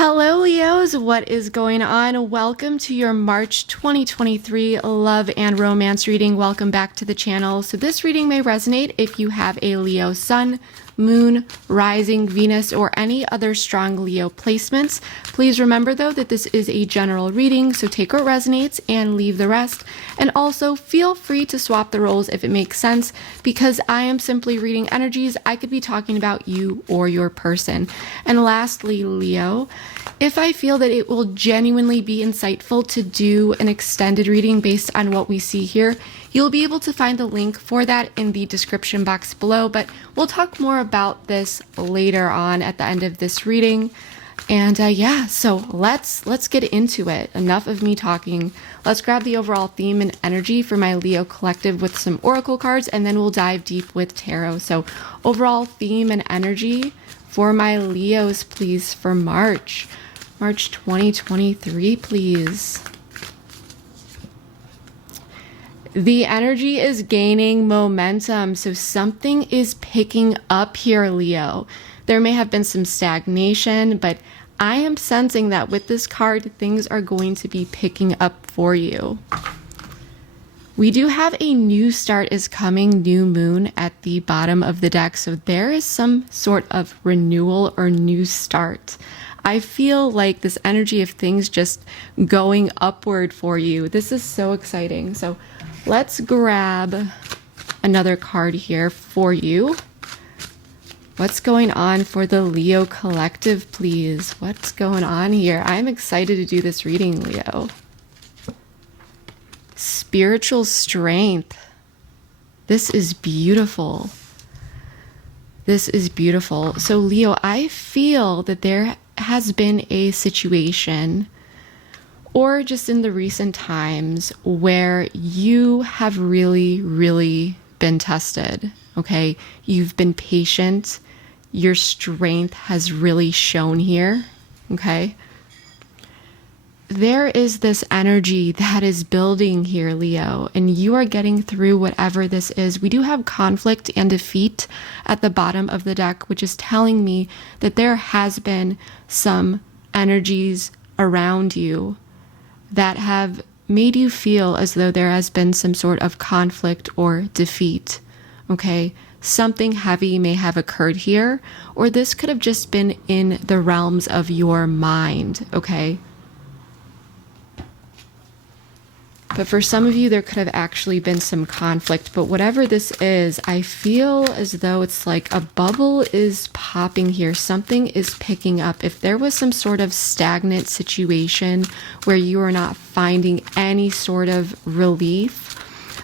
Hello, Leos. What is going on? Welcome to your March 2023 love and romance reading. Welcome back to the channel. So this reading may resonate if you have a Leo sun, moon, rising, Venus, or any other strong Leo placements. Please remember though that this is a general reading, so take what resonates and leave the rest. And also feel free to swap the roles if it makes sense, because I am simply reading energies. I could be talking about you or your person. And lastly, Leo, if I feel that it will genuinely be insightful to do an extended reading based on what we see here, you'll be able to find the link for that in the description box below, but we'll talk more about this later on at the end of this reading. And yeah, so let's get into it. Enough of me talking. Let's grab the overall theme and energy for my Leo collective with some oracle cards, and then we'll dive deep with tarot. So overall theme and energy for my Leos, please, for March 2023, please. The energy is gaining momentum, so something is picking up here, Leo. There may have been some stagnation, but I am sensing that with this card, things are going to be picking up for you. We do have a new start is coming, new moon at the bottom of the deck, so there is some sort of renewal or new start. I feel like this energy of things just going upward for you. This is so exciting. So let's grab another card here for you. What's going on for the Leo collective, please? What's going on here? I'm excited to do this reading, Leo. Spiritual strength. This is beautiful. This is beautiful. So Leo, I feel that there has been a situation, or just in the recent times, where you have really been tested, okay? You've been patient. Your strength has really shown here, okay? There is this energy that is building here, Leo, and you are getting through whatever this is. We do have conflict and defeat at the bottom of the deck, which is telling me that there has been some energies around you that have made you feel as though there has been some sort of conflict or defeat, okay? Something heavy may have occurred here, or this could have just been in the realms of your mind, okay? But for some of you, there could have actually been some conflict. But whatever this is, I feel as though it's like a bubble is popping here. Something is picking up. If there was some sort of stagnant situation where you are not finding any sort of relief,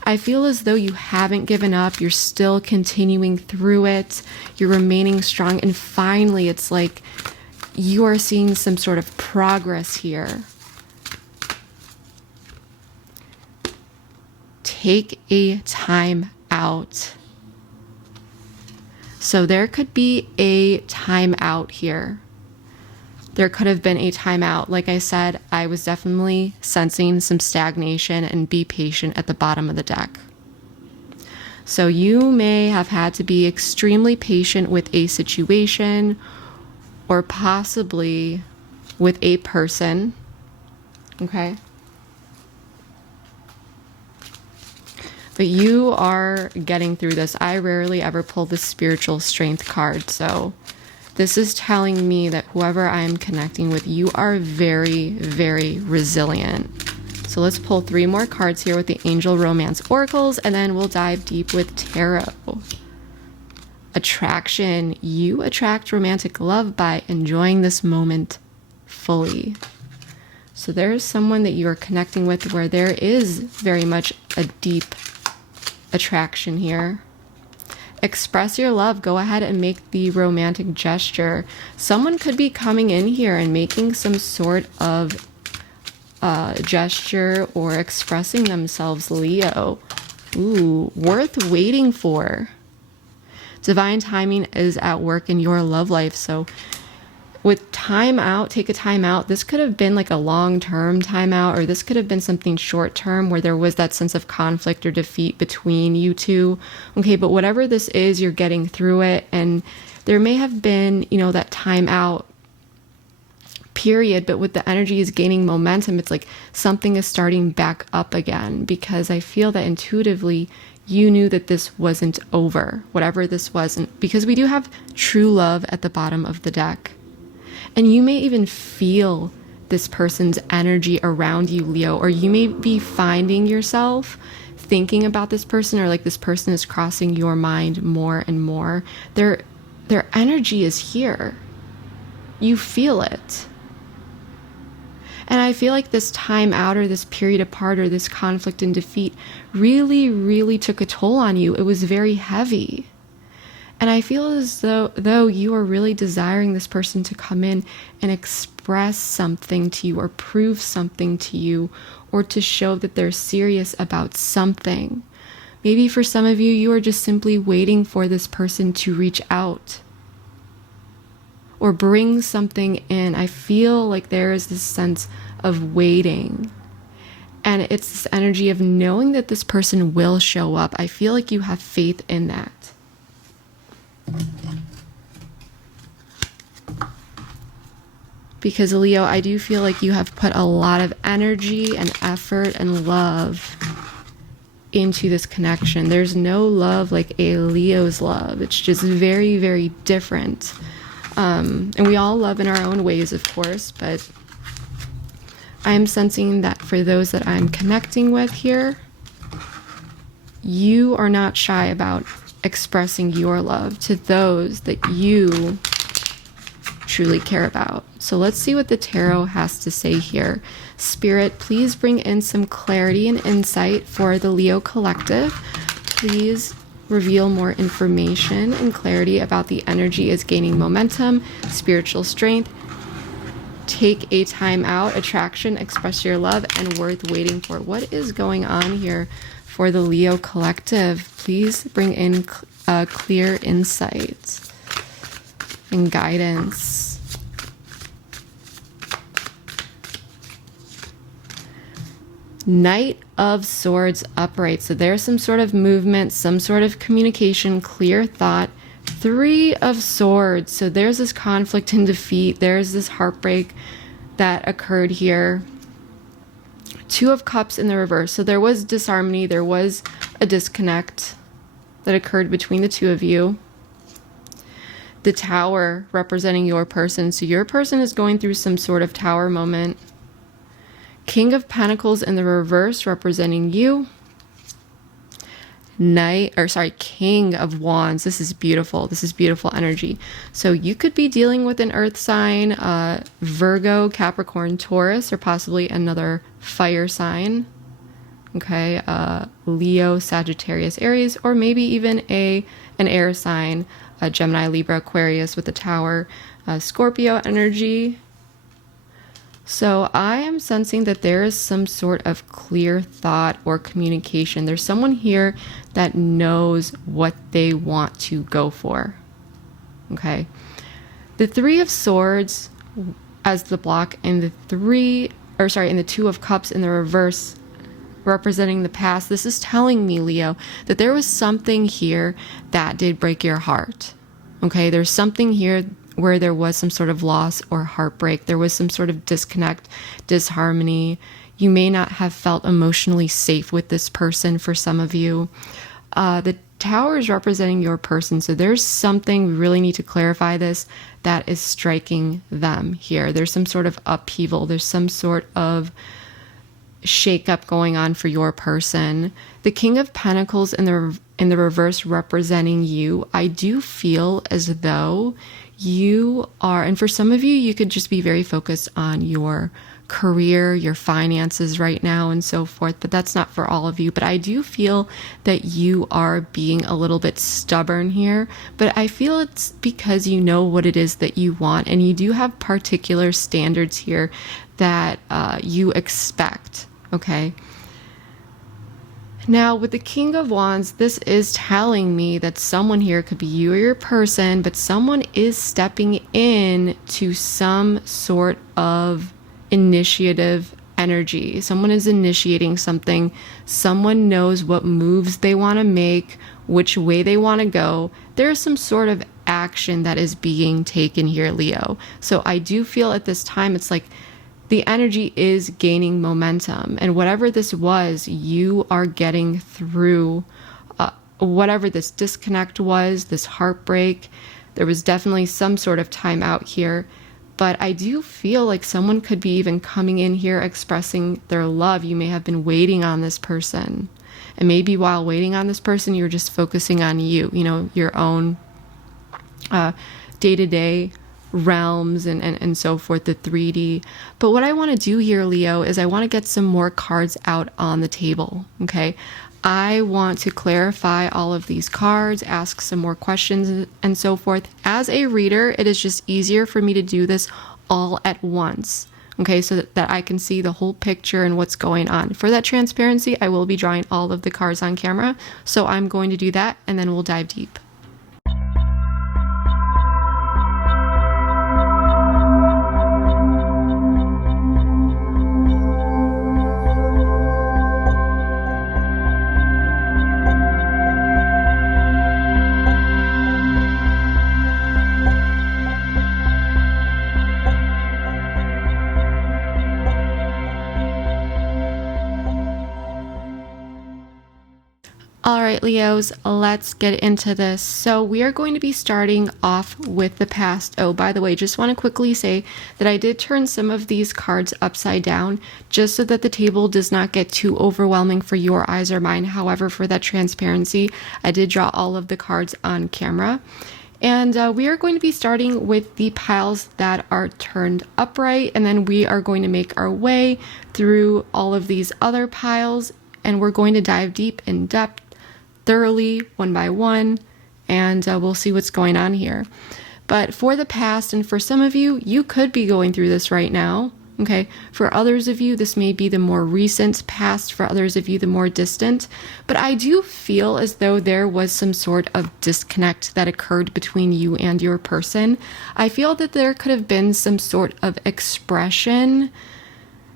I feel as though you haven't given up. You're still continuing through it. You're remaining strong. And finally, it's like you are seeing some sort of progress here. Take a time out. So there could be a time out here. There could have been a timeout. Like I said, I was definitely sensing some stagnation, and be patient at the bottom of the deck. So you may have had to be extremely patient with a situation, or possibly with a person, okay? But you are getting through this. I rarely ever pull the spiritual strength card. So this is telling me that whoever I'm connecting with, you are very resilient. So let's pull 3 more cards here with the Angel Romance Oracles, and then we'll dive deep with Tarot. Attraction. You attract romantic love by enjoying this moment fully. So there's someone that you are connecting with where there is very much a deep attraction here. Express your love. Go ahead and make the romantic gesture. Someone could be coming in here and making some sort of gesture or expressing themselves, Leo. Ooh, worth waiting for. Divine timing is at work in your love life. So with time out, take a time out. This could have been like a long-term timeout, or this could have been something short-term where there was that sense of conflict or defeat between you two. Okay, but whatever this is, you're getting through it, and there may have been, you know, that time out period, but with the energy is gaining momentum, it's like something is starting back up again, because I feel that intuitively you knew that this wasn't over, whatever this wasn't, because we do have true love at the bottom of the deck. And you may even feel this person's energy around you, Leo, or you may be finding yourself thinking about this person, or like this person is crossing your mind more and more. Their energy is here. You feel it. And I feel like this time out, or this period apart, or this conflict and defeat really, really took a toll on you. It was very heavy. And I feel as though you are really desiring this person to come in and express something to you, or prove something to you, or to show that they're serious about something. Maybe for some of you, you are just simply waiting for this person to reach out or bring something in. I feel like there is this sense of waiting. And it's this energy of knowing that this person will show up. I feel like you have faith in that. Because Leo, I do feel like you have put a lot of energy and effort and love into this connection. There's no love like a Leo's love. It's just very, very different. And we all love in our own ways, of course, but I'm sensing that for those that I'm connecting with here, you are not shy about expressing your love to those that you truly care about. So let's see what the tarot has to say here. Spirit, please bring in some clarity and insight for the Leo collective. Please reveal more information and clarity about the energy is gaining momentum, spiritual strength, take a time out, attraction, express your love, and worth waiting for. What is going on here for the Leo collective? Please bring in clear insight and guidance. Knight of Swords upright. So there's some sort of movement, some sort of communication, clear thought. Three of Swords. So there's this conflict and defeat. There's this heartbreak that occurred here. Two of Cups in the reverse. So there was disharmony. There was a disconnect that occurred between the two of you. The Tower representing your person. So your person is going through some sort of tower moment. King of Pentacles in the reverse representing you. King of Wands. This is beautiful. This is beautiful energy. So you could be dealing with an earth sign, Virgo, Capricorn, Taurus, or possibly another fire sign. Okay, Leo, Sagittarius, Aries, or maybe even an air sign, Gemini, Libra, Aquarius with the Tower, Scorpio energy. So I am sensing that there is some sort of clear thought or communication. There's someone here that knows what they want to go for. Okay. The Three of Swords as the block, and the Two of Cups in the reverse representing the past. This is telling me, Leo, that there was something here that did break your heart. Okay. There's something here where there was some sort of loss or heartbreak. There was some sort of disconnect, disharmony. You may not have felt emotionally safe with this person for some of you. The Tower is representing your person. So there's something, we really need to clarify this, that is striking them here. There's some sort of upheaval. There's some sort of shakeup going on for your person. The King of Pentacles in the reverse representing you. I do feel as though you are, and for some of you, you could just be very focused on your career, your finances right now and so forth, but that's not for all of you. But I do feel that you are being a little bit stubborn here, but I feel it's because you know what it is that you want, and you do have particular standards here that you expect, okay? Now, with the King of Wands, this is telling me that someone here, could be you or your person, but someone is stepping in to some sort of initiative energy. Someone is initiating something. Someone knows what moves they want to make, which way they want to go. There's some sort of action that is being taken here, Leo. So I do feel at this time it's like the energy is gaining momentum, and whatever this was, you are getting through whatever this disconnect was, this heartbreak. There was definitely some sort of time out here, but I do feel like someone could be even coming in here expressing their love. You may have been waiting on this person, and maybe while waiting on this person, you're just focusing on you, your own day-to-day realms and so forth, the 3D. But what I want to do here, Leo, is I want to get some more cards out on the table, okay? I want to clarify all of these cards, ask some more questions and so forth. As a reader, it is just easier for me to do this all at once, okay, so that I can see the whole picture and what's going on. For that transparency, I will be drawing all of the cards on camera, so I'm going to do that, and then we'll dive deep. All right, Leos, let's get into this. So we are going to be starting off with the past. Oh, by the way, just want to quickly say that I did turn some of these cards upside down just so that the table does not get too overwhelming for your eyes or mine. However, for that transparency, I did draw all of the cards on camera. And we are going to be starting with the piles that are turned upright, and then we are going to make our way through all of these other piles, and we're going to dive deep in depth thoroughly, one by one, and we'll see what's going on here. But for the past, and for some of you, you could be going through this right now, okay? For others of you, this may be the more recent past. For others of you, the more distant. But I do feel as though there was some sort of disconnect that occurred between you and your person. I feel that there could have been some sort of expression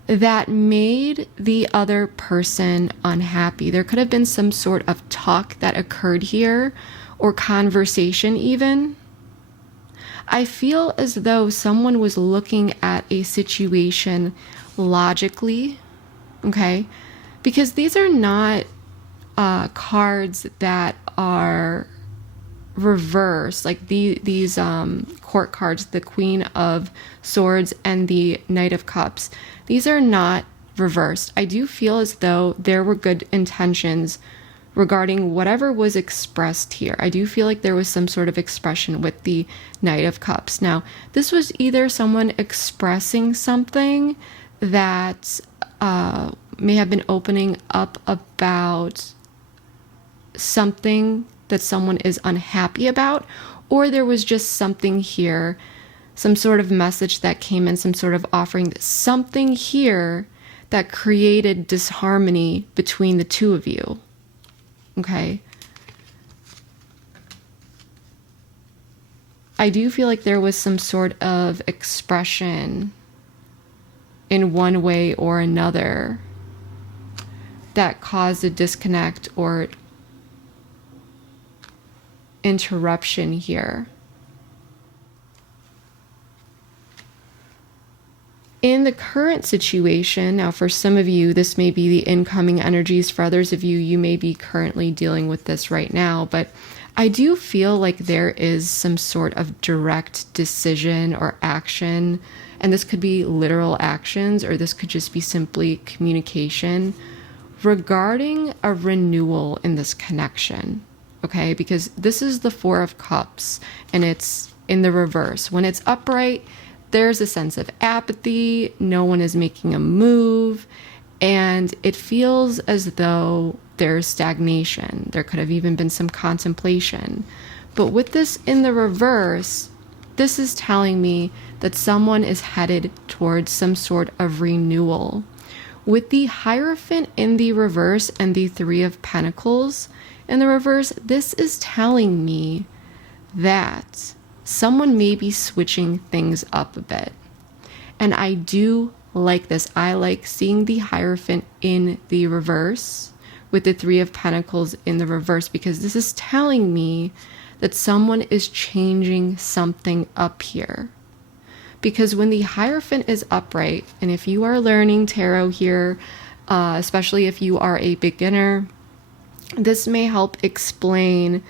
that made the other person unhappy. There could have been some sort of talk that occurred here, or conversation even. I feel as though someone was looking at a situation logically, okay? Because these are not cards that are reverse, like these court cards, the Queen of Swords and the Knight of Cups. These are not reversed. I do feel as though there were good intentions regarding whatever was expressed here. I do feel like there was some sort of expression with the Knight of Cups. Now, this was either someone expressing something that may have been opening up about something that someone is unhappy about, or there was just something here, some sort of message that came in, some sort of offering, something here that created disharmony between the two of you, okay? I do feel like there was some sort of expression in one way or another that caused a disconnect or interruption here. In the current situation, now for some of you, this may be the incoming energies. For others of you, you may be currently dealing with this right now, but I do feel like there is some sort of direct decision or action, and this could be literal actions, or this could just be simply communication regarding a renewal in this connection, okay? Because this is the Four of Cups, and it's in the reverse. When it's upright, there's a sense of apathy, no one is making a move, and it feels as though there's stagnation. There could have even been some contemplation. But with this in the reverse, this is telling me that someone is headed towards some sort of renewal. With the Hierophant in the reverse and the Three of Pentacles in the reverse, this is telling me that someone may be switching things up a bit. And I do like this. I like seeing the Hierophant in the reverse with the Three of Pentacles in the reverse, because this is telling me that someone is changing something up here. Because when the Hierophant is upright, and if you are learning tarot here, especially if you are a beginner, this may help explain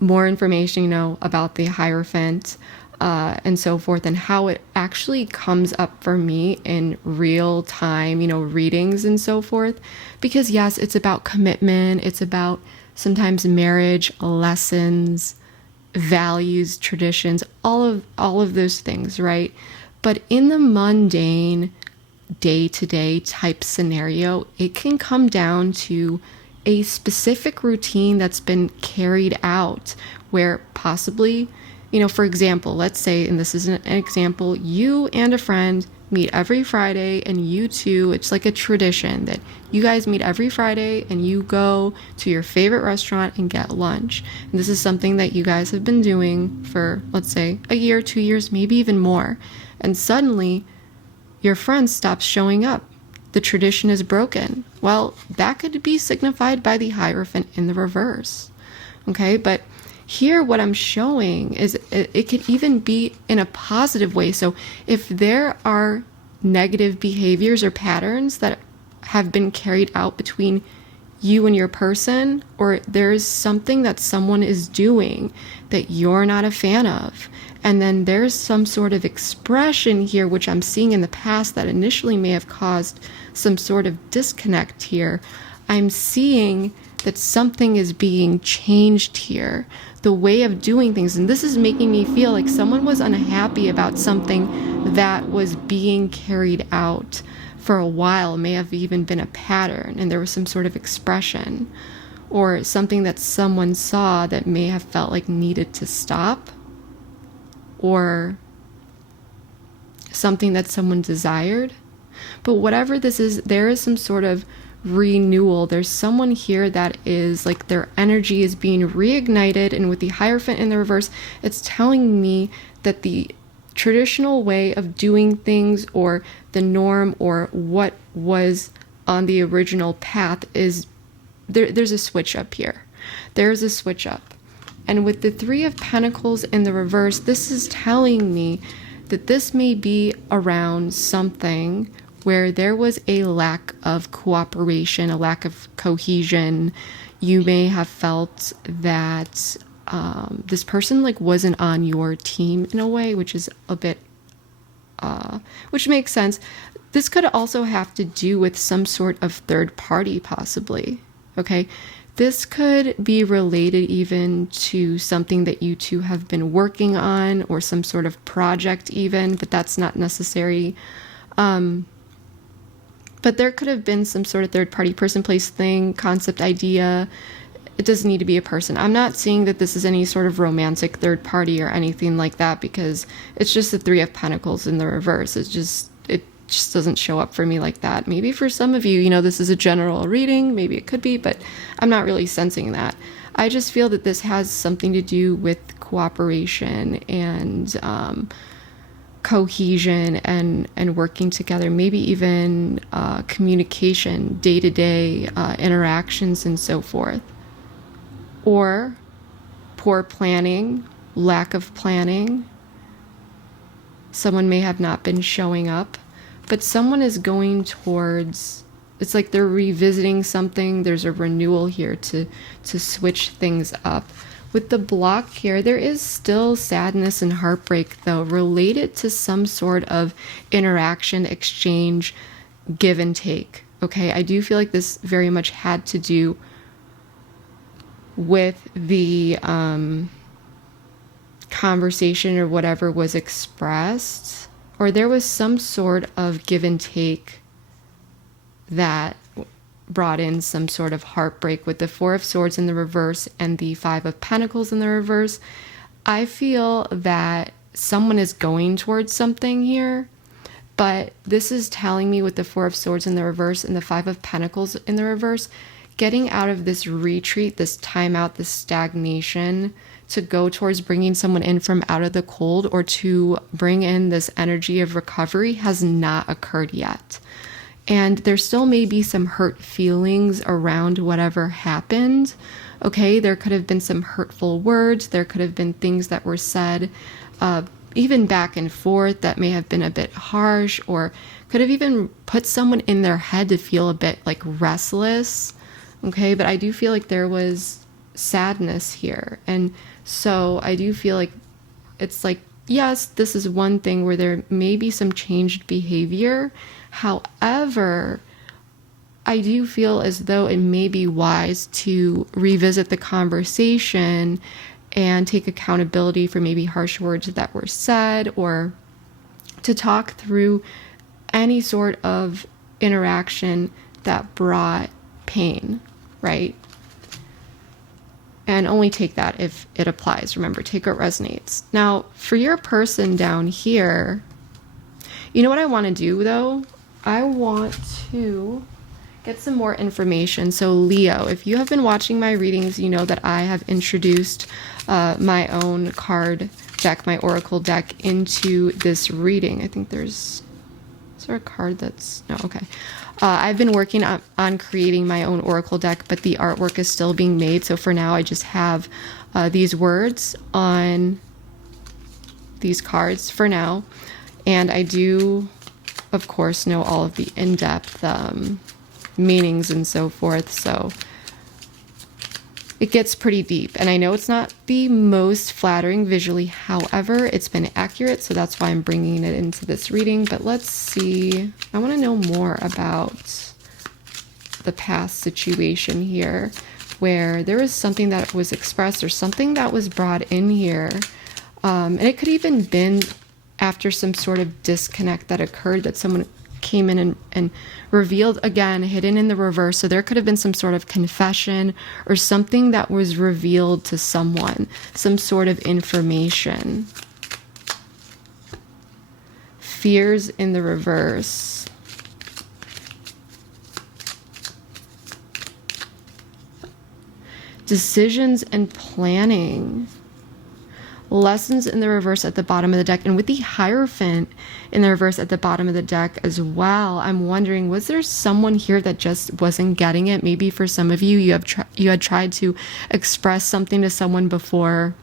more information, about the Hierophant and so forth, and how it actually comes up for me in real time, readings and so forth. Because yes, it's about commitment. It's about sometimes marriage, lessons, values, traditions, all of those things, right? But in the mundane, day-to-day type scenario, it can come down to a specific routine that's been carried out where possibly, for example, let's say, and this is an example, you and a friend meet every Friday, and you two, it's like a tradition that you guys meet every Friday and you go to your favorite restaurant and get lunch. And this is something that you guys have been doing for, let's say, a year, 2 years, maybe even more. And suddenly your friend stops showing up. The tradition is broken. Well, that could be signified by the Hierophant in the reverse. Okay, but here what I'm showing is it could even be in a positive way. So if there are negative behaviors or patterns that have been carried out between you and your person, or there's something that someone is doing that you're not a fan of, and then there's some sort of expression here, which I'm seeing in the past that initially may have caused some sort of disconnect here, I'm seeing that something is being changed here, the way of doing things. And this is making me feel like someone was unhappy about something that was being carried out for a while. It may have even been a pattern, and there was some sort of expression or something that someone saw that may have felt like needed to stop, or something that someone desired. But whatever this is, there is some sort of renewal. There's someone here that is like their energy is being reignited, and with the Hierophant in the reverse, it's telling me that the traditional way of doing things, or the norm, or what was on the original path is there's a switch up here. There's a switch up. And with the Three of Pentacles in the reverse, this is telling me that this may be around something where there was a lack of cooperation, a lack of cohesion. You may have felt that this person wasn't on your team in a way, which is a bit, which makes sense. This could also have to do with some sort of third party, possibly. Okay. This could be related even to something that you two have been working on, or some sort of project even, but that's not necessary. But there could have been some sort of third party, person, place, thing, concept, idea. It doesn't need to be a person. I'm not seeing that this is any sort of romantic third party or anything like that, because it's just the Three of Pentacles in the reverse. It just doesn't show up for me like that. Maybe for some of you, this is a general reading. Maybe it could be, but I'm not really sensing that. I just feel that this has something to do with cooperation and cohesion and working together, maybe even communication, day-to-day interactions and so forth. Or poor planning, lack of planning. Someone may have not been showing up, but someone is going towards, it's like they're revisiting something. There's a renewal here to switch things up. With the block here, there is still sadness and heartbreak, though, related to some sort of interaction, exchange, give and take. Okay, I do feel like this very much had to do with the conversation or whatever was expressed, or there was some sort of give and take that brought in some sort of heartbreak. With the Four of Swords in the reverse and the Five of Pentacles in the reverse, I feel that someone is going towards something here, but this is telling me with the Four of Swords in the reverse and the Five of Pentacles in the reverse, getting out of this retreat, this timeout, this stagnation, to go towards bringing someone in from out of the cold, or to bring in this energy of recovery, has not occurred yet. And there still may be some hurt feelings around whatever happened. Okay, there could have been some hurtful words. There could have been things that were said, even back and forth, that may have been a bit harsh, or could have even put someone in their head to feel a bit like restless. Okay, but I do feel like there was sadness here. And so I do feel like it's like, yes, this is one thing where there may be some changed behavior. However, I do feel as though it may be wise to revisit the conversation and take accountability for maybe harsh words that were said, or to talk through any sort of interaction that brought pain, right? And only take that if it applies. Remember, take what resonates. Now, for your person down here, you know what I want to do though? I want to get some more information. So Leo, if you have been watching my readings, you know that I have introduced my own card deck, my oracle deck, into this reading. I think is there a card that's, no, okay. I've been working on creating my own oracle deck, but the artwork is still being made. So for now, I just have these words on these cards for now. And I do, of course, know all of the in-depth meanings and so forth. So it gets pretty deep. And I know it's not the most flattering visually. However, it's been accurate. So that's why I'm bringing it into this reading. But let's see. I want to know more about the past situation here, where there was something that was expressed or something that was brought in here. And it could even been after some sort of disconnect that occurred, that someone came in and revealed, again, hidden in the reverse. So there could have been some sort of confession or something that was revealed to someone, some sort of information. Fears in the reverse. Decisions and planning. Lessons in the reverse at the bottom of the deck, and with the Hierophant in the reverse at the bottom of the deck as well. I'm wondering, was there someone here that just wasn't getting it? Maybe for some of you, you had tried to express something to someone before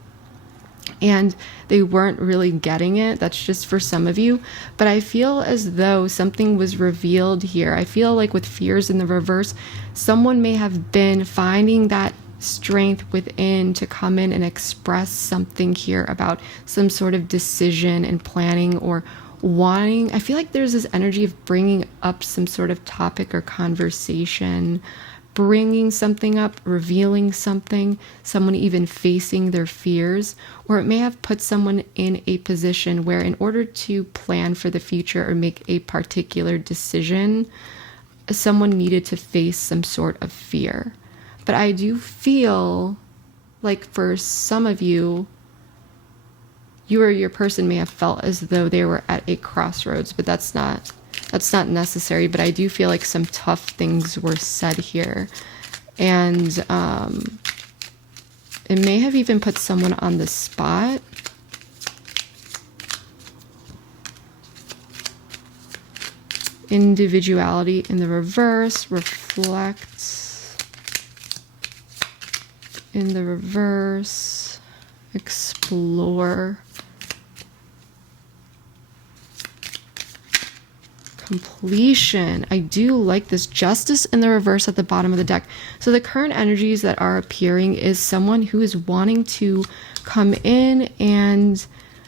and they weren't really getting it. That's just for some of you. But I feel as though something was revealed here. I feel like with fears in the reverse, someone may have been finding that strength within to come in and express something here about some sort of decision and planning or wanting. I feel like there's this energy of bringing up some sort of topic or conversation, bringing something up, revealing something, someone even facing their fears, or it may have put someone in a position where in order to plan for the future or make a particular decision, someone needed to face some sort of fear. But I do feel like for some of you, you or your person may have felt as though they were at a crossroads, but that's not necessary. But I do feel like some tough things were said here. And it may have even put someone on the spot. Individuality in the reverse, reflects. In the reverse, explore, completion. I do like this justice in the reverse at the bottom of the deck. So the current energies that are appearing is someone who is wanting to come in and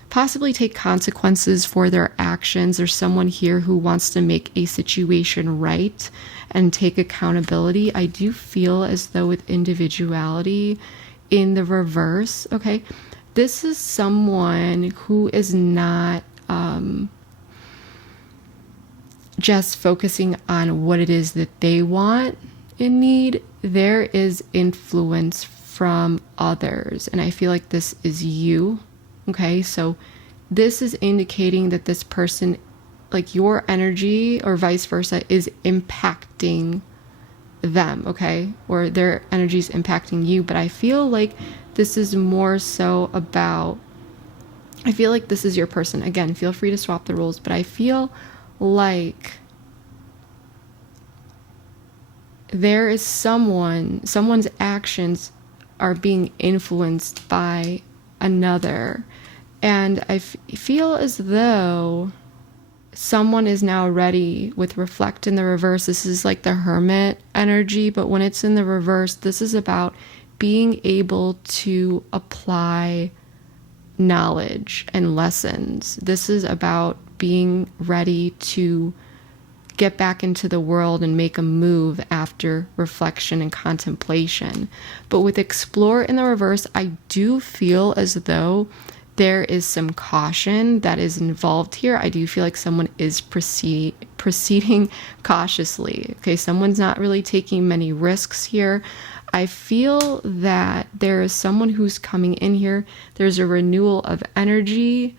possibly take consequences for their actions. There's someone here who wants to make a situation right and take accountability. I do feel as though with individuality in the reverse, okay, this is someone who is not just focusing on what it is that they want and need. There is influence from others, and I feel like this is you. Okay, so this is indicating that this person, like your energy or vice versa, is impacting them, okay? Or their energy is impacting you. But I feel like this is more so about, I feel like this is your person. Again, feel free to swap the roles, but I feel like there is someone's actions are being influenced by another. And I feel as though someone is now ready with reflect in the reverse. This is like the hermit energy, but when it's in the reverse, this is about being able to apply knowledge and lessons. This is about being ready to get back into the world and make a move after reflection and contemplation. But with explore in the reverse, I do feel as though there is some caution that is involved here. I do feel like someone is proceeding cautiously. Okay, someone's not really taking many risks here. I feel that there is someone who's coming in here. There's a renewal of energy.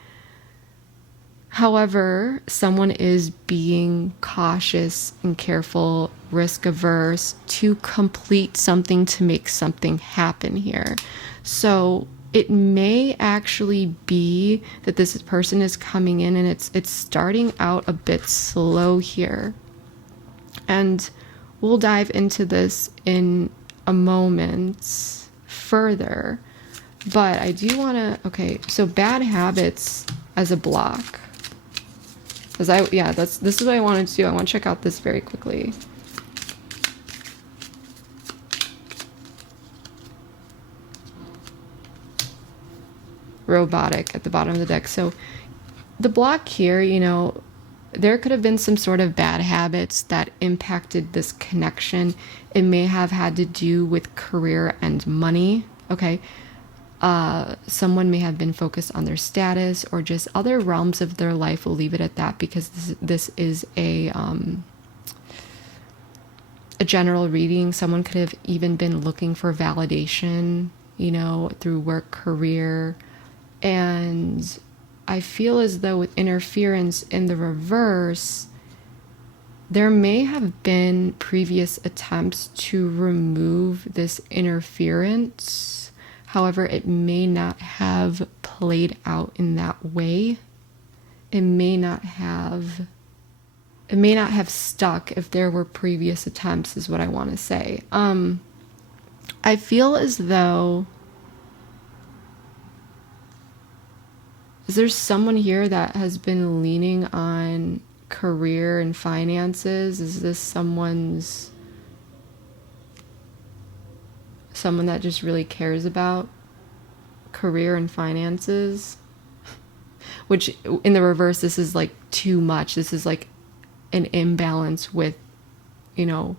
However, someone is being cautious and careful, risk averse to complete something, to make something happen here. So it may actually be that this person is coming in and it's starting out a bit slow here. And we'll dive into this in a moment further. But I do want to, okay, so bad habits as a block. This is what I wanted to do. I want to check out this very quickly. Robotic at the bottom of the deck. So the block here, there could have been some sort of bad habits that impacted this connection. It may have had to do with career and money. Okay. Someone may have been focused on their status or just other realms of their life. We'll leave it at that because this is a general reading. Someone could have even been looking for validation, through work, career. And I feel as though with interference in the reverse, there may have been previous attempts to remove this interference. However, it may not have played out in that way. It may not have stuck if there were previous attempts, is what I want to say. I feel as though there's someone here that has been leaning on career and finances. Is this someone that just really cares about career and finances? Which in the reverse, this is like too much. This is like an imbalance with, imbalanced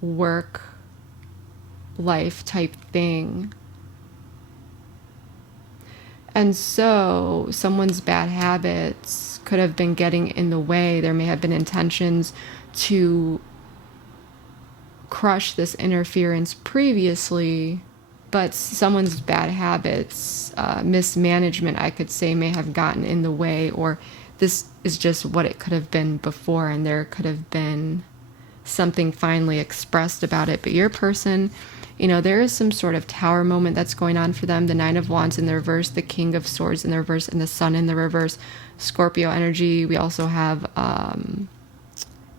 work life type thing. And so someone's bad habits could have been getting in the way. There may have been intentions to crush this interference previously, but someone's bad habits, mismanagement, I could say, may have gotten in the way, or this is just what it could have been before, and there could have been something finally expressed about it. But your person, there is some sort of tower moment that's going on for them. The Nine of Wands in the reverse, the King of Swords in the reverse, and the Sun in the reverse. Scorpio energy. We also have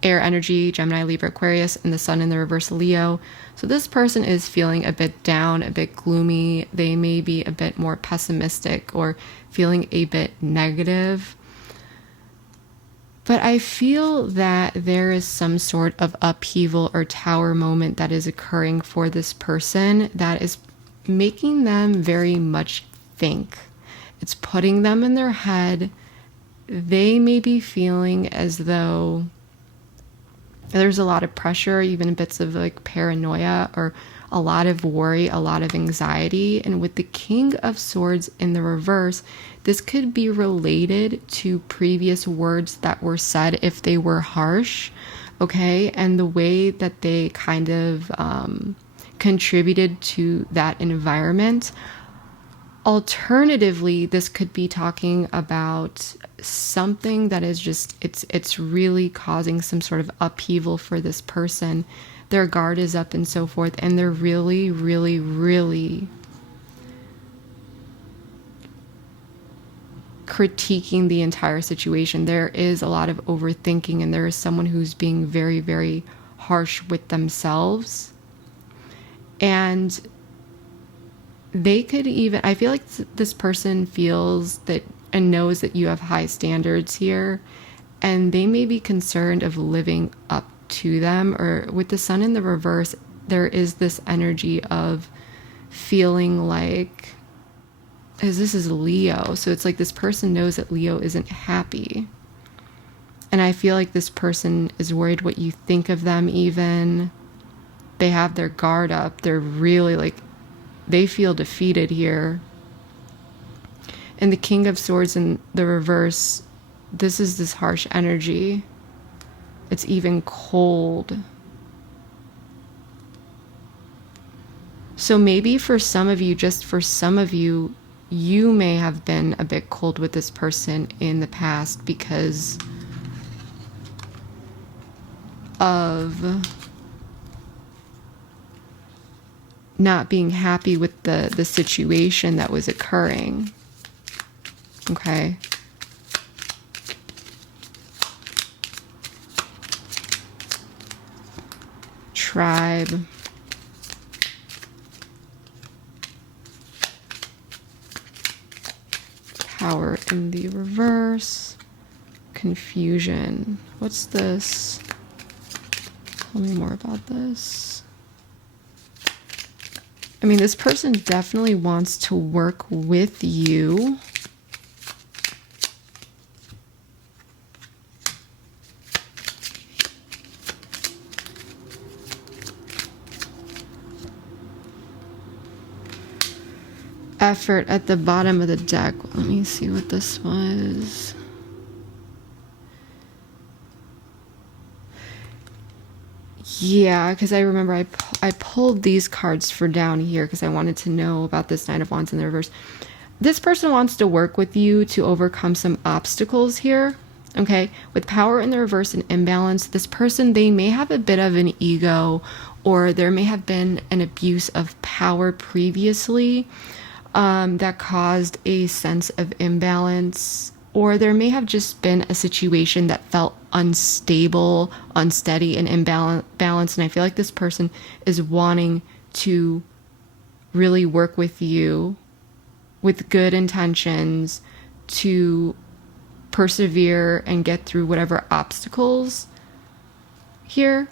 air energy, Gemini, Libra, Aquarius, and the Sun in the reverse, Leo. So this person is feeling a bit down, a bit gloomy. They may be a bit more pessimistic or feeling a bit negative. But I feel that there is some sort of upheaval or tower moment that is occurring for this person that is making them very much think. It's putting them in their head. They may be feeling as though there's a lot of pressure, even bits of like paranoia or a lot of worry, a lot of anxiety. And with the King of Swords in the reverse, this could be related to previous words that were said if they were harsh, okay? And the way that they kind of contributed to that environment. Alternatively, this could be talking about something that is just, it's really causing some sort of upheaval for this person. Their guard is up and so forth, and they're really, really, really critiquing the entire situation. There is a lot of overthinking, and there is someone who's being very, very harsh with themselves. And they could even, I feel like this person feels that and knows that you have high standards here, and they may be concerned of living up to them. Or with the sun in the reverse, there is this energy of feeling like, as this is Leo, so it's like this person knows that Leo isn't happy. And I feel like this person is worried what you think of them even. They have their guard up. They're really like, they feel defeated here. And the King of Swords in the reverse, this is this harsh energy. It's even cold. So maybe for some of you, just for some of you, you may have been a bit cold with this person in the past because of not being happy with the situation that was occurring. Okay. Tribe. Power in the reverse. Confusion. What's this? Tell me more about this. I mean, this person definitely wants to work with you. Effort at the bottom of the deck. Let me see what this was. Yeah, because I remember I pulled these cards for down here because I wanted to know about this Nine of Wands in the reverse. This person wants to work with you to overcome some obstacles here. Okay, with power in the reverse and imbalance, this person, they may have a bit of an ego, or there may have been an abuse of power previously that caused a sense of imbalance, or there may have just been a situation that felt unstable, unsteady, and imbalanced. And I feel like this person is wanting to really work with you with good intentions to persevere and get through whatever obstacles here.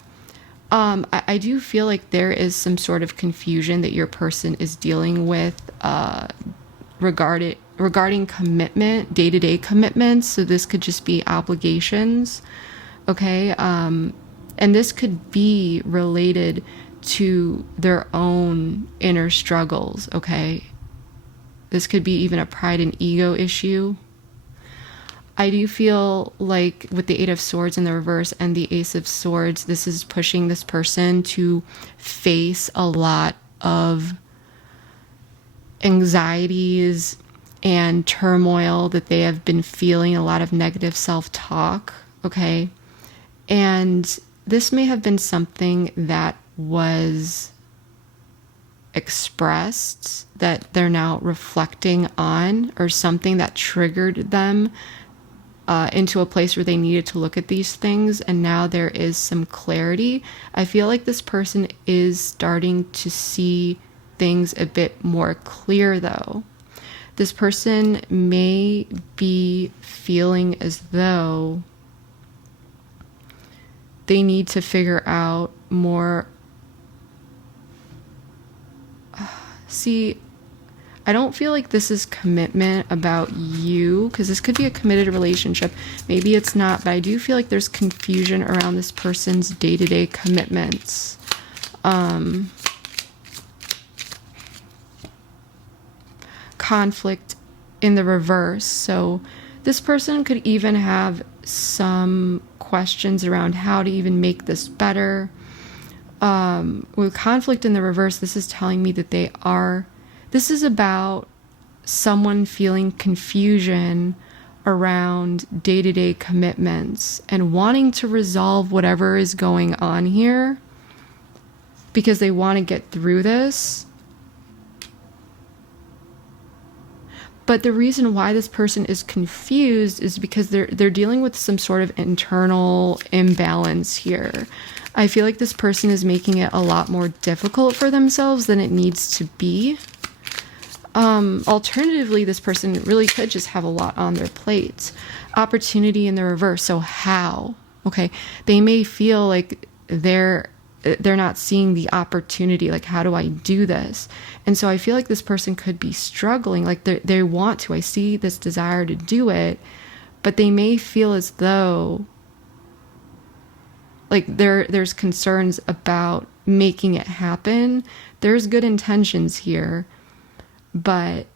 I do feel like there is some sort of confusion that your person is dealing with regarding commitment, day-to-day commitments. So this could just be obligations, okay? And this could be related to their own inner struggles, okay? This could be even a pride and ego issue. I do feel like with the Eight of Swords in the reverse and the Ace of Swords, this is pushing this person to face a lot of anxieties and turmoil that they have been feeling, a lot of negative self-talk, okay? And this may have been something that was expressed that they're now reflecting on, or something that triggered them into a place where they needed to look at these things, and now there is some clarity. I feel like this person is starting to see things a bit more clear though. This person may be feeling as though they need to figure out more. See, I don't feel like this is commitment about you, because this could be a committed relationship. Maybe it's not, but I do feel like there's confusion around this person's day-to-day commitments. Conflict in the reverse. So this person could even have some questions around how to even make this better. With conflict in the reverse, this is telling me that this is about someone feeling confusion around day-to-day commitments and wanting to resolve whatever is going on here because they want to get through this. But the reason why this person is confused is because they're dealing with some sort of internal imbalance here. I feel like this person is making it a lot more difficult for themselves than it needs to be. Alternatively, this person really could just have a lot on their plate. Opportunity in the reverse. So how? Okay, they may feel like they're not seeing the opportunity. Like, how do I do this? And so I feel like this person could be struggling. Like they want to. I see this desire to do it, but they may feel as though like there's concerns about making it happen. There's good intentions here, but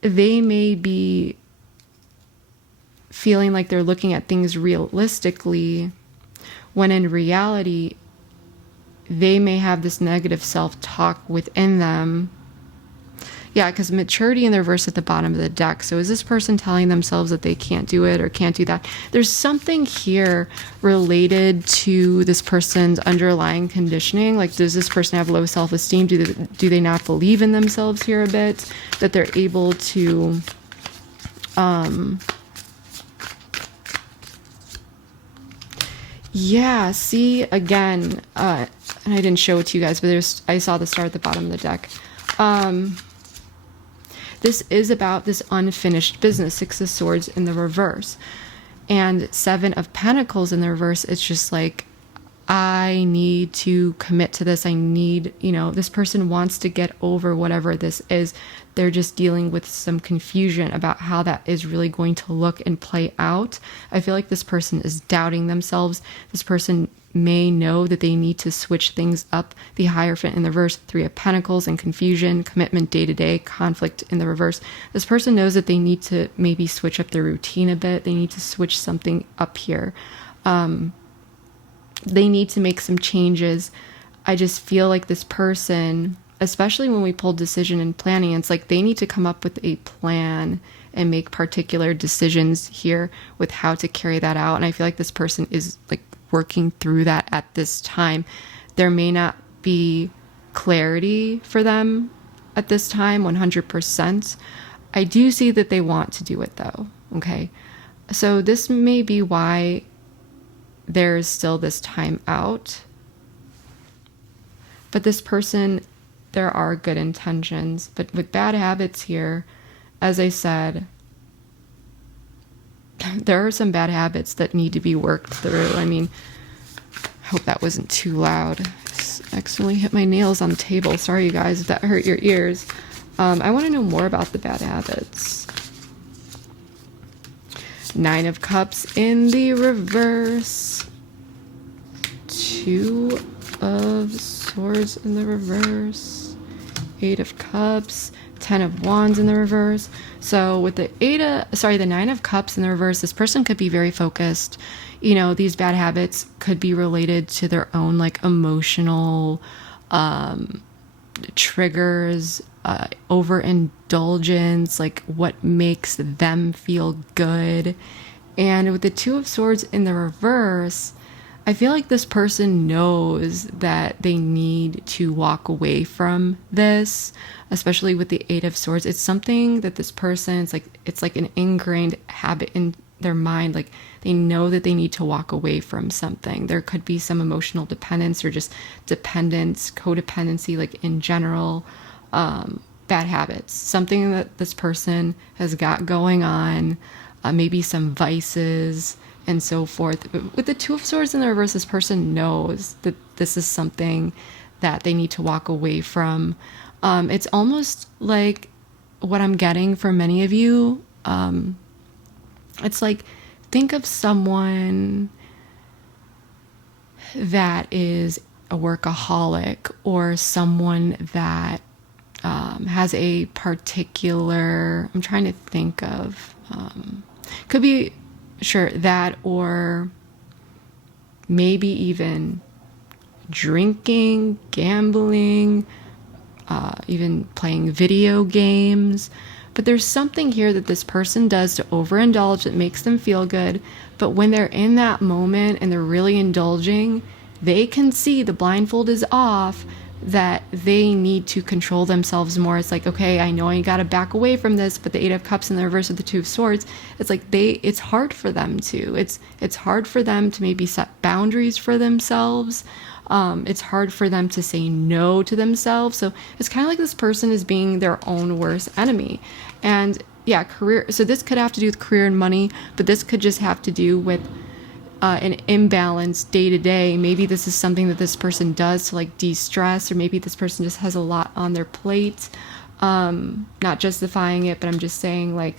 they may be feeling like they're looking at things realistically, when in reality, they may have this negative self-talk within them. Yeah, because maturity in the reverse at the bottom of the deck. So is this person telling themselves that they can't do it or can't do that? There's something here related to this person's underlying conditioning. Like, does this person have low self-esteem? Do they not believe in themselves here a bit? That they're able to... yeah, see, again, and I didn't show it to you guys, but I saw the star at the bottom of the deck. This is about this unfinished business. 6 of Swords in the reverse. And 7 of Pentacles in the reverse. It's just like, I need to commit to this. I need, this person wants to get over whatever this is. They're just dealing with some confusion about how that is really going to look and play out. I feel like this person is doubting themselves. This person may know that they need to switch things up. The Hierophant in the reverse, 3 of Pentacles, and confusion, commitment, day-to-day, conflict in the reverse. This person knows that they need to maybe switch up their routine a bit. They need to switch something up here. They need to make some changes. I just feel like this person, especially when we pull decision and planning, it's like they need to come up with a plan and make particular decisions here with how to carry that out. And I feel like this person is like working through that at this time. There may not be clarity for them at this time, 100%. I do see that they want to do it though. Okay. So this may be why there's still this time out. But this person, there are good intentions, but with bad habits here, as I said, there are some bad habits that need to be worked through. I mean, I hope that wasn't too loud. I just accidentally hit my nails on the table. Sorry, you guys, if that hurt your ears. I want to know more about the bad habits. 9 of Cups in the reverse. 2 of Swords in the reverse. 8 of Cups. 10 of Wands in the reverse. So with the 9 of Cups in the reverse, this person could be very focused. These bad habits could be related to their own like emotional triggers, overindulgence, like what makes them feel good. And with the 2 of Swords in the reverse, I feel like this person knows that they need to walk away from this, especially with the 8 of Swords. It's something that this person, it's like an ingrained habit in their mind. Like they know that they need to walk away from something. There could be some emotional dependence or just dependence, codependency, like in general, bad habits, something that this person has got going on, maybe some vices and so forth. But with the 2 of Swords in the reverse, this person knows that this is something that they need to walk away from. It's almost like what I'm getting from many of you. It's like, think of someone that is a workaholic or someone that has a particular, I'm trying to think of, could be, sure, that, or maybe even drinking, gambling, even playing video games. But there's something here that this person does to overindulge that makes them feel good. But when they're in that moment and they're really indulging, they can see the blindfold is off. that they need to control themselves more. It's like, okay, I know I gotta back away from this, but the Eight of Cups in the reverse of the Two of Swords, it's like it's hard for them to. It's hard for them to maybe set boundaries for themselves. It's hard for them to say no to themselves. So it's kind of like this person is being their own worst enemy. And yeah, career. So this could have to do with career and money, but this could just have to do with an imbalance day to day. Maybe this is something that this person does to like de-stress, or maybe this person just has a lot on their plate. Not justifying it, but I'm just saying like,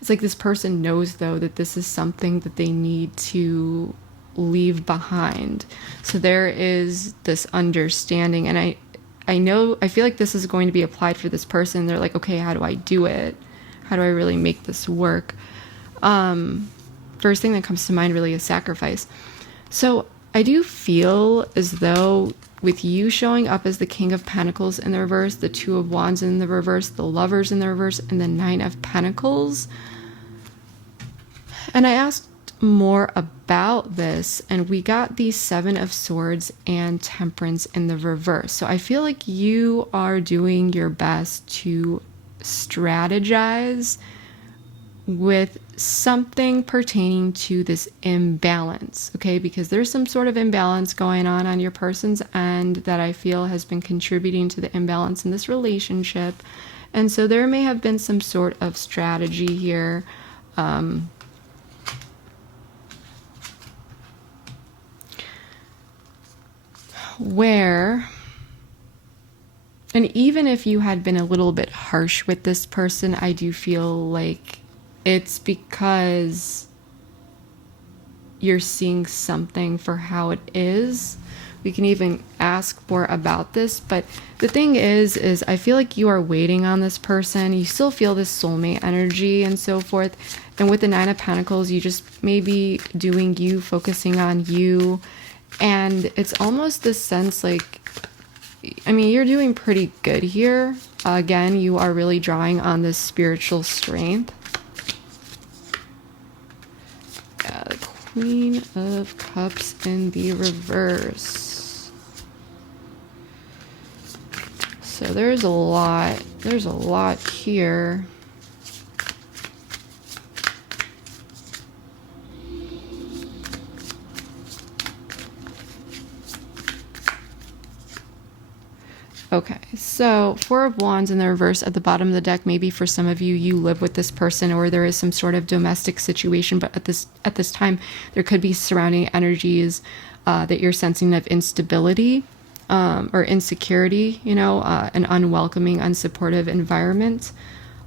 it's like this person knows though that this is something that they need to leave behind. So there is this understanding, and I feel like this is going to be applied for this person. They're like, okay, how do I do it? How do I really make this work? First thing that comes to mind really is sacrifice. So I do feel as though with you showing up as the King of Pentacles in the reverse, the Two of Wands in the reverse, the Lovers in the reverse, and the Nine of Pentacles. And I asked more about this, and we got the Seven of Swords and Temperance in the reverse. So I feel like you are doing your best to strategize with something pertaining to this imbalance, okay? Because there's some sort of imbalance going on your person's end that I feel has been contributing to the imbalance in this relationship. And so there may have been some sort of strategy here. Where, and even if you had been a little bit harsh with this person, I do feel like it's because you're seeing something for how it is. We can even ask more about this, but the thing is I feel like you are waiting on this person. You still feel this soulmate energy and so forth. And with the Nine of Pentacles, you just maybe doing you, focusing on you. And it's almost this sense like, I mean, you're doing pretty good here. Again, you are really drawing on this spiritual strength. The Queen of Cups in the reverse. So there's a lot here. Okay, so Four of Wands in the reverse at the bottom of the deck. Maybe for some of you, you live with this person, or there is some sort of domestic situation, but at this time, there could be surrounding energies that you're sensing of instability or insecurity, an unwelcoming, unsupportive environment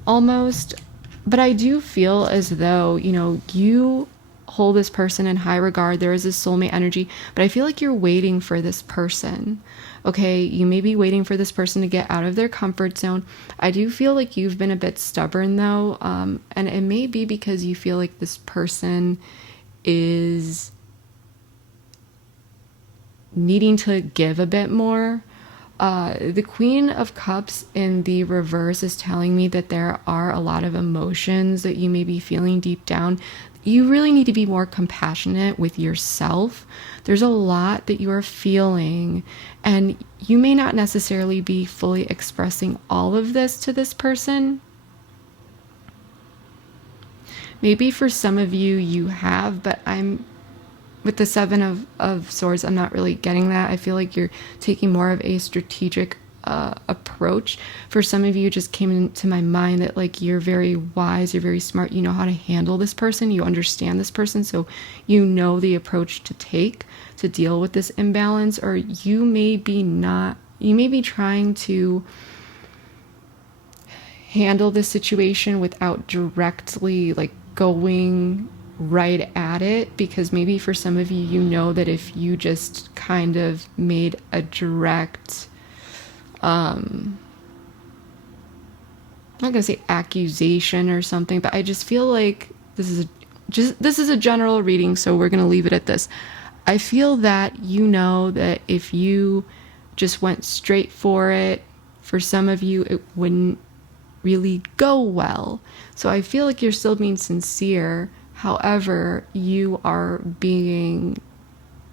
almost. But I do feel as though, you hold this person in high regard. There is this soulmate energy, but I feel like you're waiting for this person. Okay, you may be waiting for this person to get out of their comfort zone. I do feel like you've been a bit stubborn though, and it may be because you feel like this person is needing to give a bit more. The Queen of Cups in the reverse is telling me that there are a lot of emotions that you may be feeling deep down. You really need to be more compassionate with yourself. There's a lot that you are feeling, and you may not necessarily be fully expressing all of this to this person. Maybe for some of you, you have, but with the Seven of Swords, I'm not really getting that. I feel like you're taking more of a strategic approach. For some of you, it just came into my mind that like you're very wise, you're very smart, you know how to handle this person, you understand this person, so you know the approach to take to deal with this imbalance. Or you may be trying to handle this situation without directly like going right at it, because maybe for some of you, you know that if you just kind of made a direct I'm not gonna say accusation or something, but I just feel like this is a general reading, so we're gonna leave it at this. I feel that that if you just went straight for it, for some of you it wouldn't really go well. So I feel like you're still being sincere. However, you are being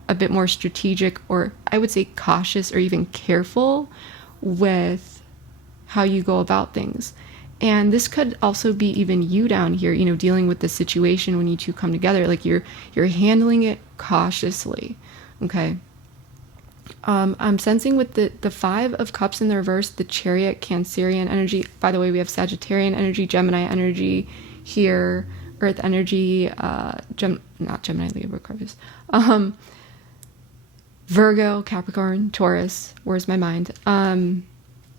a bit more strategic, or I would say cautious or even careful with how you go about things. And this could also be even you down here, you know, dealing with the situation when you two come together. Like you're handling it cautiously. Okay. I'm sensing with the Five of Cups in the reverse, the Chariot, Cancerian energy. By the way, we have Sagittarian energy, Gemini energy here, Earth energy, not Gemini, Libra, Aquarius, Virgo, Capricorn, Taurus. Where's my mind?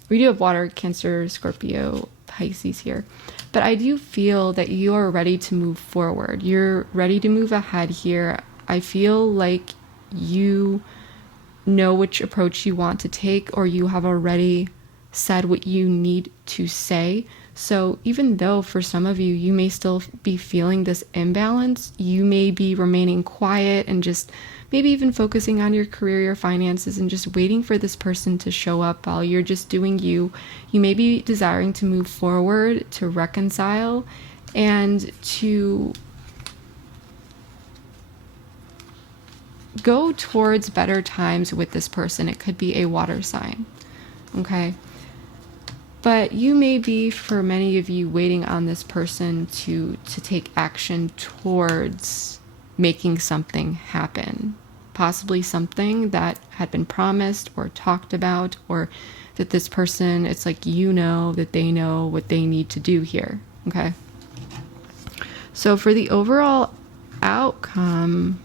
We do have water, Cancer, Scorpio, Pisces here. But I do feel that you are ready to move forward. You're ready to move ahead here. I feel like you know which approach you want to take, or you have already said what you need to say. So even though for some of you, you may still be feeling this imbalance, you may be remaining quiet and just maybe even focusing on your career, your finances, and just waiting for this person to show up while you're just doing you. You may be desiring to move forward, to reconcile, and to go towards better times with this person. It could be a water sign. Okay. But you may be, for many of you, waiting on this person to take action towards making something happen. Possibly something that had been promised or talked about, or that this person, it's like, you know, that they know what they need to do here. Okay. So for the overall outcome,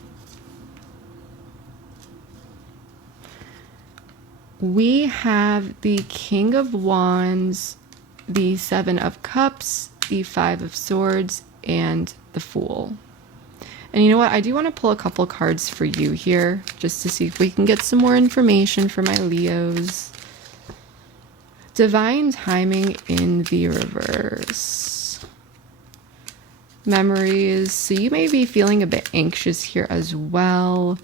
we have the King of Wands, the Seven of Cups, the Five of Swords, and the Fool. And you know what? I do want to pull a couple cards for you here, just to see if we can get some more information for my Leos. Divine Timing in the reverse. Memories. So you may be feeling a bit anxious here as well.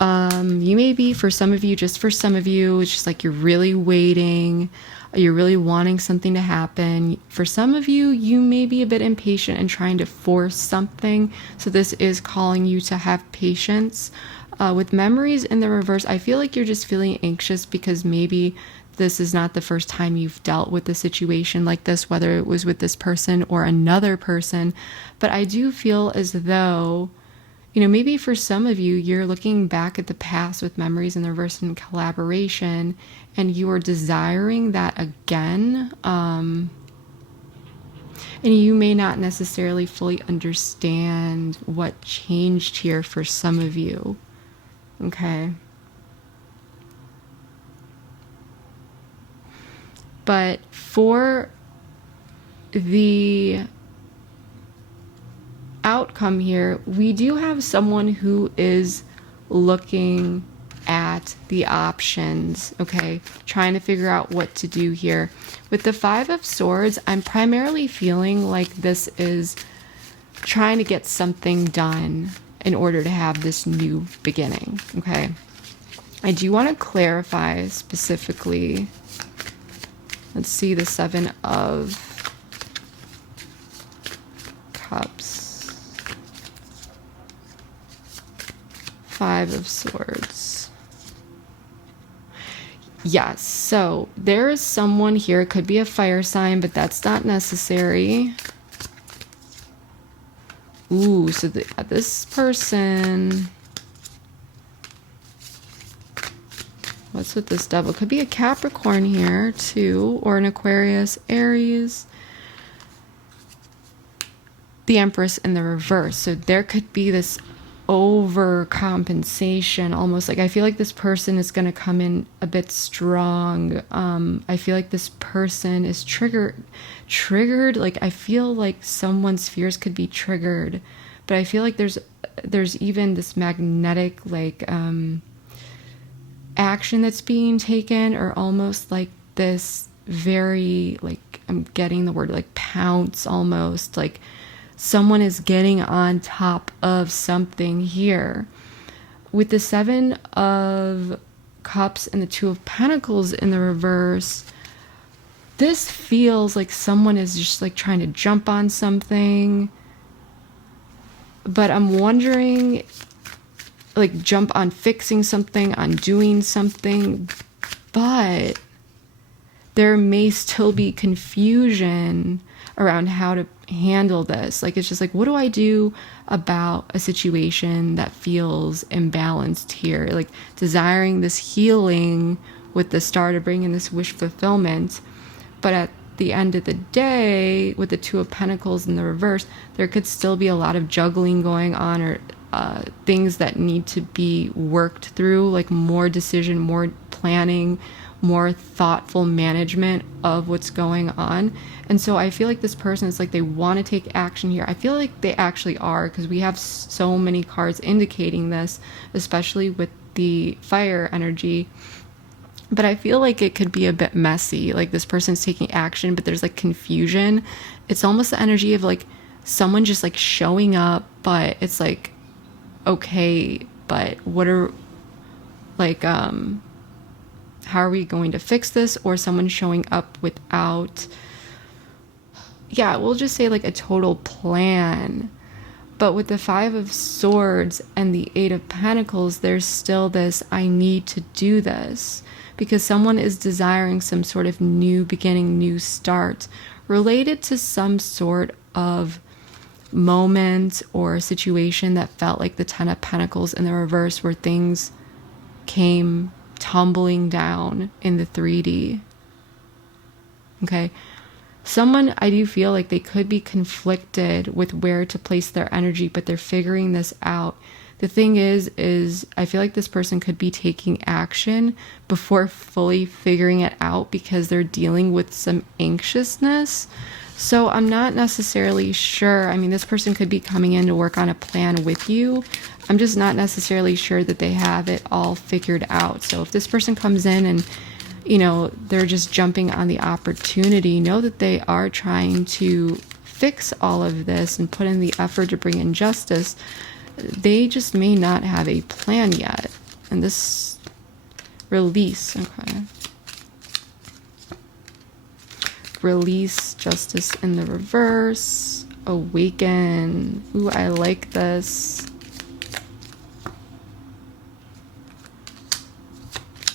You may be, for some of you, just for some of you, it's just like you're really waiting, you're really wanting something to happen. For some of you, you may be a bit impatient and trying to force something. So this is calling you to have patience. With memories in the reverse, I feel like you're just feeling anxious because maybe this is not the first time you've dealt with a situation like this, whether it was with this person or another person. But I do feel as though, you know, maybe for some of you, you're looking back at the past with memories in the reverse and collaboration, and you are desiring that again. And you may not necessarily fully understand what changed here for some of you. Okay. But for the outcome here, we do have someone who is looking at the options, okay, trying to figure out what to do here. With the Five of Swords, I'm primarily feeling like this is trying to get something done in order to have this new beginning, okay? I do want to clarify specifically. Let's see, the Seven of Cups. Five of Swords. Yes, so there is someone here. It could be a fire sign, but that's not necessary. Ooh, so this person... What's with this Devil? Could be a Capricorn here, too, or an Aquarius, Aries. The Empress in the reverse. So there could be this overcompensation, almost like I feel like this person is going to come in a bit strong. I feel like this person is triggered. Like I feel like someone's fears could be triggered, but I feel like there's even this magnetic like action that's being taken, or almost like this very, like, I'm getting the word like pounce, almost like someone is getting on top of something here. With the Seven of Cups and the Two of Pentacles in the reverse, this feels like someone is just like trying to jump on something. But I'm wondering like jump on fixing something, on doing something, but there may still be confusion around how to handle this. Like, it's just like, what do I do about a situation that feels imbalanced here? Like, desiring this healing with the star to bring in this wish fulfillment, but at the end of the day, with the Two of Pentacles in the reverse, there could still be a lot of juggling going on, or things that need to be worked through, like more decision, more planning, more thoughtful management of what's going on. And so I feel like this person is like, they want to take action here. I feel like they actually are, because we have so many cards indicating this, especially with the fire energy. But I feel like it could be a bit messy. Like, this person's taking action, but there's like confusion. It's almost the energy of like someone just like showing up, but it's like, okay, but what are, like, how are we going to fix this? Or someone showing up without, yeah, we'll just say like a total plan. But with the Five of Swords and the Eight of Pentacles, there's still this, I need to do this, because someone is desiring some sort of new beginning, new start, related to some sort of moment or situation that felt like the Ten of Pentacles in the reverse, where things came tumbling down in the 3D. Okay. Someone, I do feel like they could be conflicted with where to place their energy, but they're figuring this out. The thing is I feel like this person could be taking action before fully figuring it out, because they're dealing with some anxiousness. So I'm not necessarily sure. I mean, this person could be coming in to work on a plan with you. I'm just not necessarily sure that they have it all figured out. So if this person comes in and, you know, they're just jumping on the opportunity, know that they are trying to fix all of this and put in the effort to bring in justice. They just may not have a plan yet. And this release, okay. Release, justice in the reverse, awaken. Ooh, I like this.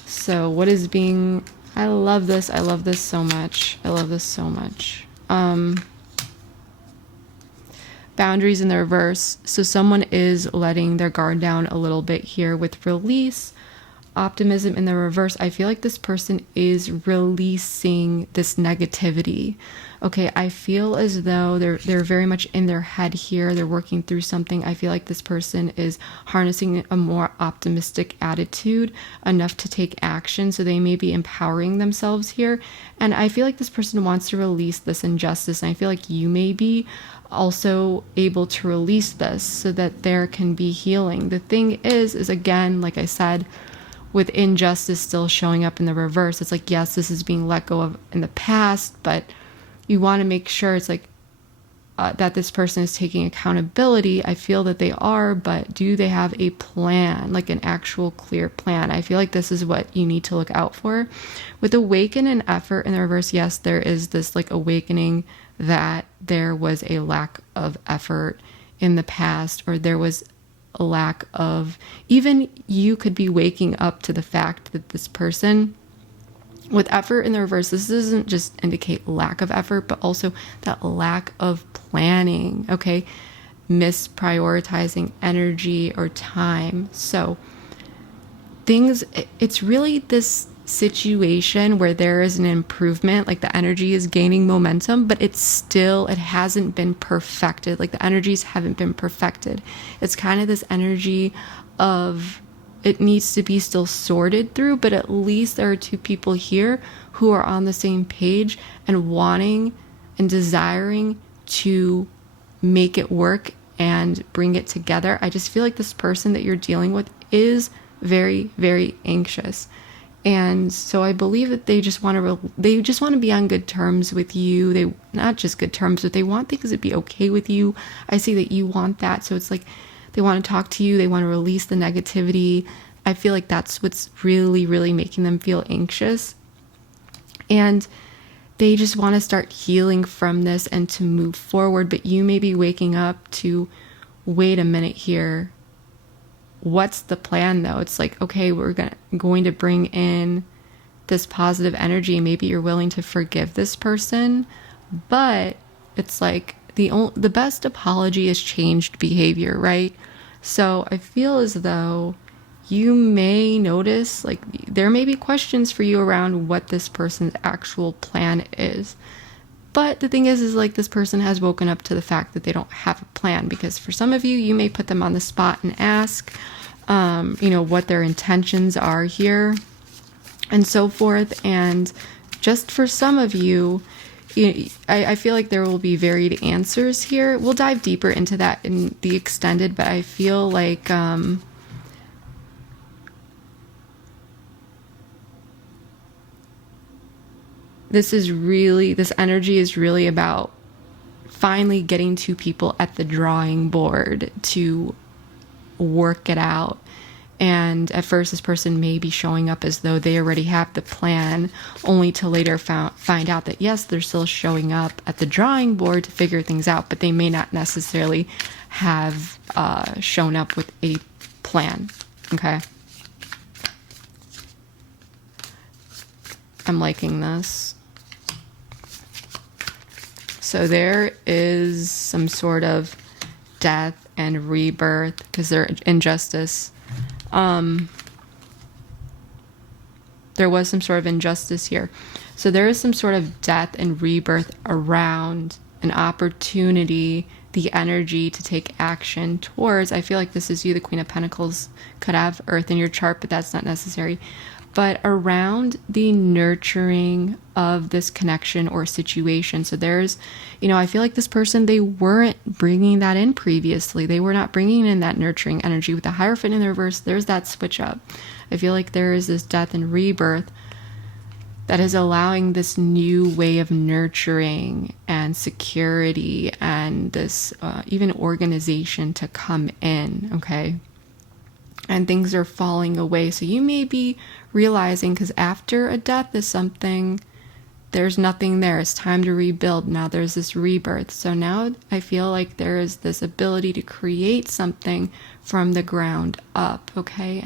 So what is being, I love this. I love this so much. I love this so much. Boundaries in the reverse. So someone is letting their guard down a little bit here with release. Optimism in the reverse. I feel like this person is releasing this negativity. Okay, I feel as though they're very much in their head here. They're working through something. I feel like this person is harnessing a more optimistic attitude enough to take action. So they may be empowering themselves here. And I feel like this person wants to release this injustice. And I feel like you may be also able to release this so that there can be healing. The thing is again, like I said, with injustice still showing up in the reverse, it's like, yes, this is being let go of in the past, but you want to make sure it's like that this person is taking accountability. I feel that they are, but do they have a plan, like an actual clear plan? I feel like this is what you need to look out for. With awaken and effort in the reverse, yes, there is this like awakening that there was a lack of effort in the past, or there was a lack of, even you could be waking up to the fact that this person, with effort in the reverse, this doesn't just indicate lack of effort, but also that lack of planning, okay? Misprioritizing energy or time. So things, it's really this situation where there is an improvement, like the energy is gaining momentum, but it hasn't been perfected. Like the energies haven't been perfected. It's kind of this energy of it needs to be still sorted through, but at least there are two people here who are on the same page and wanting and desiring to make it work and bring it together. I just feel like this person that you're dealing with is very, very anxious. And so I believe that they just want to be on good terms with you. They, not just good terms, but they want things to be okay with you. I see that you want that. So it's like they want to talk to you. They want to release the negativity. I feel like that's what's really, really making them feel anxious. And they just want to start healing from this and to move forward. But you may be waking up to, wait a minute here. what's the plan though? It's like, okay, we're going to bring in this positive energy. Maybe you're willing to forgive this person, but it's like the best apology is changed behavior, right? So I feel as though you may notice, like, there may be questions for you around what this person's actual plan is. But the thing is like, this person has woken up to the fact that they don't have a plan, because for some of you, you may put them on the spot and ask, what their intentions are here and so forth. And just for some of you, I feel like there will be varied answers here. We'll dive deeper into that in the extended, but I feel like, this energy is really about finally getting two people at the drawing board to work it out. And at first, this person may be showing up as though they already have the plan, only to later find out that, yes, they're still showing up at the drawing board to figure things out, but they may not necessarily have shown up with a plan. Okay. I'm liking this. So there is some sort of death and rebirth, because there's injustice. There was some sort of injustice here. So there is some sort of death and rebirth around an opportunity, the energy to take action towards. I feel like this is you. The Queen of Pentacles could have Earth in your chart, but that's not necessary. But around the nurturing of this connection or situation. So there's, I feel like this person, they weren't bringing that in previously. They were not bringing in that nurturing energy. With the Hierophant in the reverse, there's that switch up. I feel like there is this death and rebirth that is allowing this new way of nurturing and security and this even organization to come in, okay? And things are falling away. So you may be realizing, because after a death is something, there's nothing there. It's time to rebuild. Now there's this rebirth. So now I feel like there is this ability to create something from the ground up, okay?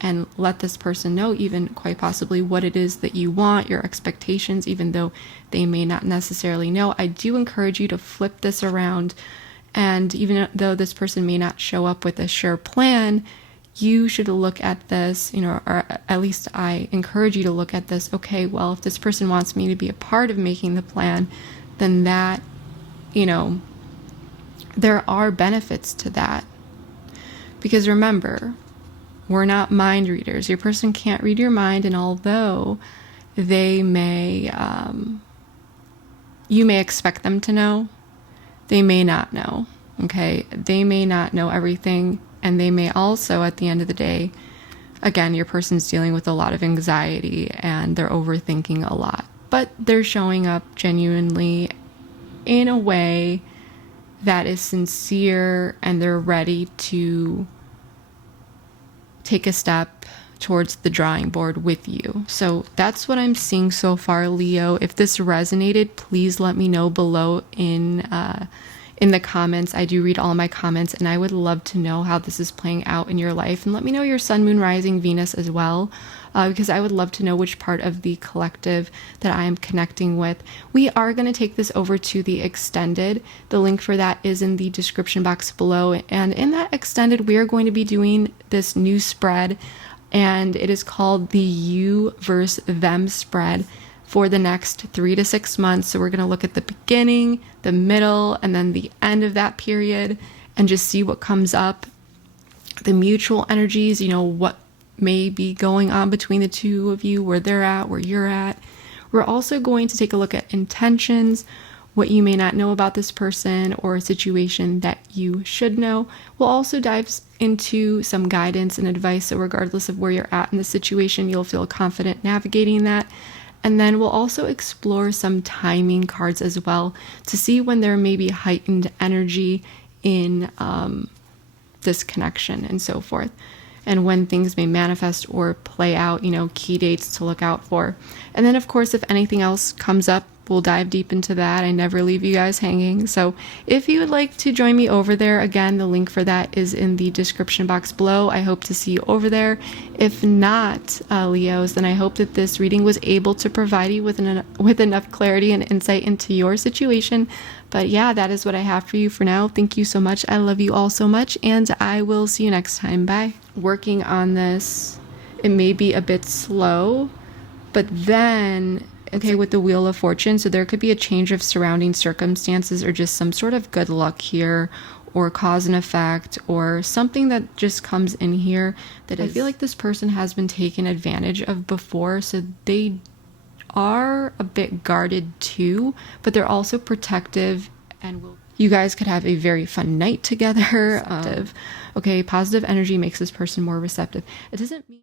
And let this person know, even quite possibly, what it is that you want, your expectations, even though they may not necessarily know. I do encourage you to flip this around. And even though this person may not show up with a sure plan, you should look at this, or at least I encourage you to look at this. Okay, well, if this person wants me to be a part of making the plan, then that, there are benefits to that. Because remember, we're not mind readers. Your person can't read your mind, and although they may, you may expect them to know, they may not know, okay? They may not know everything. And they may also, at the end of the day, again, your person's dealing with a lot of anxiety and they're overthinking a lot. But they're showing up genuinely in a way that is sincere, and they're ready to take a step towards the drawing board with you. So that's what I'm seeing so far, Leo. If this resonated, please let me know below in the comments. I do read all my comments, and I would love to know how this is playing out in your life. And let me know your sun, moon, rising, Venus as well, because I would love to know which part of the collective that I am connecting with. We are going to take this over to the extended. The link for that is in the description box below. And in that extended, we are going to be doing this new spread, and it is called the You versus Them spread for the next 3 to 6 months. So we're going to look at the beginning, the middle, and then the end of that period, and just see what comes up. The mutual energies, what may be going on between the two of you, where they're at, where you're at. We're also going to take a look at intentions, what you may not know about this person or a situation that you should know. We'll also dive into some guidance and advice, so regardless of where you're at in the situation, you'll feel confident navigating that. And then we'll also explore some timing cards as well, to see when there may be heightened energy in this connection and so forth, and when things may manifest or play out, key dates to look out for. And then, of course, if anything else comes up We'll dive deep into that. I never leave you guys hanging. So if you would like to join me over there, again, the link for that is in the description box below. I hope to see you over there. If not, Leos, then I hope that this reading was able to provide you with enough clarity and insight into your situation. But yeah, that is what I have for you for now. Thank you so much. I love you all so much, and I will see you next time. Bye. Working on this, it may be a bit slow, but then, okay, with the Wheel of Fortune, so there could be a change of surrounding circumstances or just some sort of good luck here, or cause and effect, or something that just comes in here that I feel like this person has been taken advantage of before, so they are a bit guarded too, but they're also protective, and you guys could have a very fun night together. Okay, positive energy makes this person more receptive. It doesn't mean